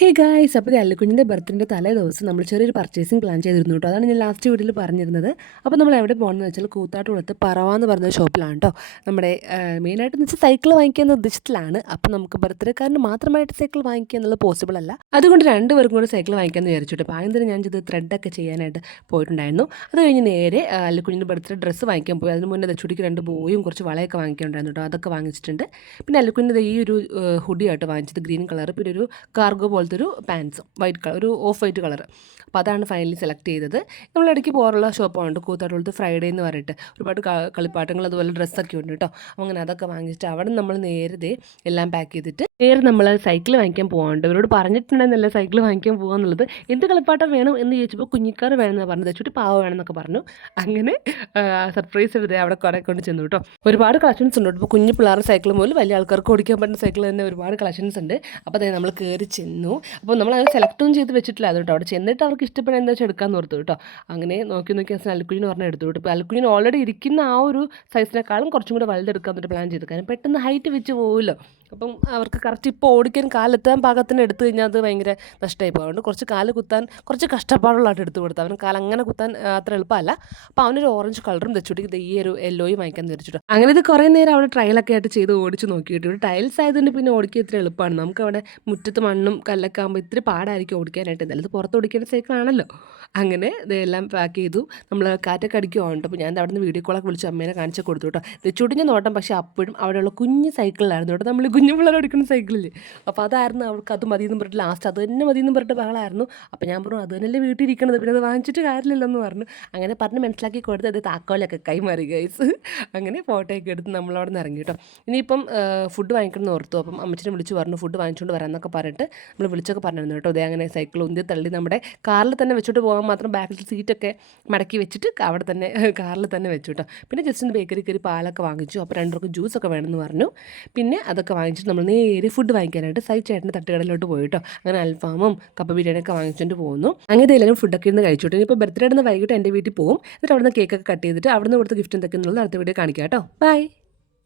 Hey guys അപ്പോൾ അല്ലുക്കുഞ്ഞിന്റെ ബർത്ത്ഡേന്റെ തലേ ദിവസം നമ്മൾ ചെറിയൊരു പർച്ചേസിങ് പ്ലാൻ ചെയ്തിരുന്നു കേട്ടോ. അതാണ് ഞാൻ ലാസ്റ്റ് വീട്ടിൽ പറഞ്ഞിരുന്നത്. അപ്പോൾ നമ്മൾ എവിടെ പോകണമെന്ന് വെച്ചാൽ കൂത്താട്ടുകുളത്ത് പറവ എന്ന് പറഞ്ഞ ഷോപ്പിലാണ് കേട്ടോ. നമ്മുടെ മെയിനായിട്ട് എന്ന് വെച്ചാൽ സൈക്കിൾ വാങ്ങിക്കാൻ ഉദ്ദേശത്തിലാണ് അപ്പോൾ നമുക്ക് ബർത്ത്ഡേക്കാരന് മാത്രമായിട്ട് സൈക്കിൾ വാങ്ങിക്കുക എന്നുള്ളത് പോസിബിൾ അല്ല. അതുകൊണ്ട് രണ്ടുപേർക്കും കൂടെ സൈക്കിൾ വാങ്ങിക്കാമെന്ന് വിചാരിച്ചു കേട്ടോ അപ്പോൾ ആദ്യം തന്നെ ഞാൻ ചെയ്ത് ത്രെഡൊക്കെ ചെയ്യാനായിട്ട് പോയിട്ടുണ്ടായിരുന്നു. അത് കഴിഞ്ഞ് നേരെ അല്ലുക്കുഞ്ഞിന്റെ ബർത്ത്ഡേ ഡ്രസ്സ് വാങ്ങിക്കാൻ പോയി. അതിന് മുന്നേ ചുടിക്ക് രണ്ട് ബോയും കുറച്ച് വളയൊക്കെ വാങ്ങിക്കാനുണ്ടായിരുന്നു കേട്ടോ. അതൊക്കെ വാങ്ങിച്ചിട്ടുണ്ട്. പിന്നെ അല്ലുക്കുഞ്ഞിന്റെ ഈ ഒരു ഹുഡിയായിട്ട് വാങ്ങിച്ചത്. ഗ്രീൻ കളർ പിന്നെ ഒരു കാർഗോ പോലത്തെ ഒരു പാൻസും വൈറ്റ് കളർ ഒരു ഓഫ് വൈറ്റ് കളർ അപ്പോൾ അതാണ് ഫൈനലി സെലക്ട് ചെയ്തത്. നമ്മൾ ഇടയ്ക്ക് പോകാറുള്ള ഷോപ്പുണ്ട് കൂത്താട്ടുകുളത്ത് ഫ്രൈഡേ എന്ന് പറഞ്ഞിട്ട് ഒരുപാട് കളിപ്പാട്ടങ്ങൾ അതുപോലെ ഡ്രസ്സൊക്കെ ഉണ്ട് കേട്ടോ അങ്ങനെ അതൊക്കെ വാങ്ങിച്ചിട്ട് അവിടെ നമ്മൾ നേരത്തെ എല്ലാം പാക്ക് ചെയ്തിട്ട് നേരെ നമ്മൾ സൈക്കിൾ വാങ്ങിക്കാൻ പോകാണ്ട് അവരോട് പറഞ്ഞിട്ടുണ്ടെന്നല്ല സൈക്കിൾ വാങ്ങിക്കാൻ പോകാന്നുള്ളത് എന്ത് കളിപ്പാട്ടം വേണം എന്ന് ചോദിച്ചപ്പോൾ കുഞ്ഞിക്കാർ വേണമെന്ന് പറഞ്ഞത്. ചുറ്റി പാവ വേണമെന്നൊക്കെ പറഞ്ഞു. അങ്ങനെ സർപ്രൈസ് എടുത്ത് അവിടെ കുറേ കൊണ്ട് ചെന്നു കേട്ടോ ഒരുപാട് കളക്ഷൻസ് ഉണ്ട്. ഇപ്പോൾ കുഞ്ഞു പിള്ളേരുടെ സൈക്കിൾ മുതൽ വലിയ ആൾക്കാർക്ക് ഓടിക്കാൻ പറ്റുന്ന സൈക്കിൾ തന്നെ ഒരുപാട് കളക്ഷൻസ് ഉണ്ട്. അപ്പോൾ അതായത് നമ്മൾ കയറി ചെന്നു. അപ്പോൾ നമ്മൾ അത് സെലക്ട് ചെയ്ത് വെച്ചിട്ടില്ല കേട്ടോ. അവിടെ ചെന്നിട്ട് അവർക്ക് ഇഷ്ടപ്പെടുന്ന എന്താ വെച്ചാൽ എടുക്കാൻ ഓർത്തു കേട്ടോ. അങ്ങനെ നോക്കി നോക്കി അവസാനം അൽക്കുഞ്ഞിന് പറഞ്ഞാൽ എടുത്തു കേട്ടോ ഇപ്പോൾ അൽക്കുഞ്ഞിന് ഓൾറെഡി ഇരിക്കുന്ന ആ ഒരു സൈസിനേക്കാളും കുറച്ചും കൂടെ വലുതെടുക്കാൻ എന്നിട്ട് പ്ലാൻ ചെയ്തു. കാരണം പെട്ടെന്ന് ഹൈറ്റ് വെച്ച് പോകുമല്ലോ അപ്പം അവർക്ക് കറക്റ്റ് ഇപ്പോൾ ഓടിക്കാൻ കാലെത്താൻ പാകത്തിന് എടുത്തു കഴിഞ്ഞാൽ അത് ഭയങ്കര നഷ്ടമായി അതുകൊണ്ട് കുറച്ച് കാൽ കുത്താൻ കുറച്ച് കഷ്ടപ്പാടുള്ളതായിട്ട് എടുത്തു കൊടുത്തു. അവന് കാല അങ്ങനെ കുത്താൻ അത്ര എളുപ്പമല്ല. അപ്പോൾ അവനൊരു ഓറഞ്ച് കളറും തെച്ചുട്ടി ഈ ഒരു യെല്ലോയും വാങ്ങിക്കാൻ തിരിച്ചിട്ടു അങ്ങനെ ഇത് കുറേ നേരം അവിടെ ട്രയലൊക്കെ ആയിട്ട് ചെയ്ത് ഓടിച്ച് നോക്കിയിട്ട്. ടൈൽസ് ആയതുകൊണ്ട് പിന്നെ ഓടിക്കാൻ ഇത്ര എളുപ്പമാണ്. നമുക്ക് അവിടെ മുറ്റത്ത് മണ്ണും കല്ലൊക്കെ ആകുമ്പോൾ ഇത്തിരി പാടായിരിക്കും ഓടിക്കാനായിട്ട്. എന്തായാലും പുറത്ത് ഓടിക്കേണ്ട സൈക്കിളാണല്ലോ. അങ്ങനെ ഇതെല്ലാം പാക്ക് ചെയ്തു. നമ്മൾ കാറ്റൊക്കെ അടിക്കുവാണ് അപ്പോൾ ഞാൻ അവിടെ നിന്ന് വീഡിയോ കോളൊക്കെ വിളിച്ച് അമ്മേനെ കാണിച്ച് കൊടുത്തു കേട്ടോ ചുടിഞ്ഞ നോട്ടം പക്ഷേ അപ്പോഴും അവിടെയുള്ള കുഞ്ഞ് സൈക്കിളിലായിരുന്നു കേട്ടോ നമ്മൾ കുഞ്ഞു പിള്ളേർ ഓടിക്കുന്ന സൈക്കിളിൽ അപ്പോൾ അതായിരുന്നു അവൾക്ക് അത് മതി എന്ന് പറഞ്ഞിട്ട് ലാസ്റ്റ് അത് തന്നെ മതി എന്ന് പറഞ്ഞിട്ട് ബഹളമായിരുന്നു അപ്പോൾ ഞാൻ പറഞ്ഞു അത് തന്നെയല്ലേ വീട്ടിൽ ഇരിക്കണത്. പിന്നെ അത് വാങ്ങിച്ചിട്ട് കാര്യമില്ലെന്ന് പറഞ്ഞു. അങ്ങനെ പറഞ്ഞ് മനസ്സിലാക്കി കൊടുത്ത് അത് താക്കോലൊക്കെ കൈമാറി ഗൈസ് അങ്ങനെ ഫോട്ടോയൊക്കെ എടുത്ത് നമ്മളവിടെ നിന്ന് ഇറങ്ങി കേട്ടോ ഇനിയിപ്പം ഫുഡ് വാങ്ങിക്കണം എന്ന് ഓർത്തു. അപ്പം അമ്മച്ചിനെ വിളിച്ച് പറഞ്ഞു ഫുഡ് വാങ്ങിച്ചുകൊണ്ട് വരാമെന്നൊക്കെ പറഞ്ഞിട്ട് നമ്മൾ വിളിച്ചൊക്കെ പറഞ്ഞിരുന്നു കേട്ടോ. അതേ അങ്ങനെ സൈക്കിൾ ഉന്തി തള്ളി നമ്മുടെ കാറിൽ തന്നെ വെച്ചിട്ട് പോകാൻ മാത്രം ബാക്കിൽ സീറ്റൊക്കെ മടക്കി വെച്ചിട്ട് അവിടെ തന്നെ കാറിൽ തന്നെ വെച്ചു കേട്ടോ. പിന്നെ ജസ്റ്റ് ഒന്ന് ബേക്കറി കയറി പാലൊക്കെ വാങ്ങിച്ചു. അപ്പോൾ രണ്ടുപേർക്ക് ജ്യൂസൊക്കെ വേണമെന്ന് പറഞ്ഞു. പിന്നെ അതൊക്കെ വാങ്ങിച്ചിട്ട് നമ്മൾ നേരെ ഫുഡ് വാങ്ങിക്കാനായിട്ട് സൈ ചേട്ടന്റെ തട്ടുകടയിലോട്ട് പോയി കേട്ടോ. അങ്ങനെ അൽഫാമും കപ്പ ബിരിയാണിയൊക്കെ വാങ്ങിച്ചുകൊണ്ട് പോകുന്നു അങ്ങനെ എല്ലാവരും ഫുഡൊക്കെ ഇരുന്ന് കഴിച്ചു കേട്ടോ. ഇനിയിപ്പോൾ ബർത്ത്ഡേ ഇടുന്ന വൈകിട്ട് എന്റെ വീട്ടിൽ പോകും എന്നിട്ട് അവിടുന്ന് കേക്കൊക്കെ കട്ട് ചെയ്തിട്ട് അവിടുന്ന് കൊടുത്ത ഗിഫ്റ്റ് എന്തൊക്കെയെന്നുള്ളത് അടുത്ത വീഡിയോ കാണിക്കാം കേട്ടോ. ബൈ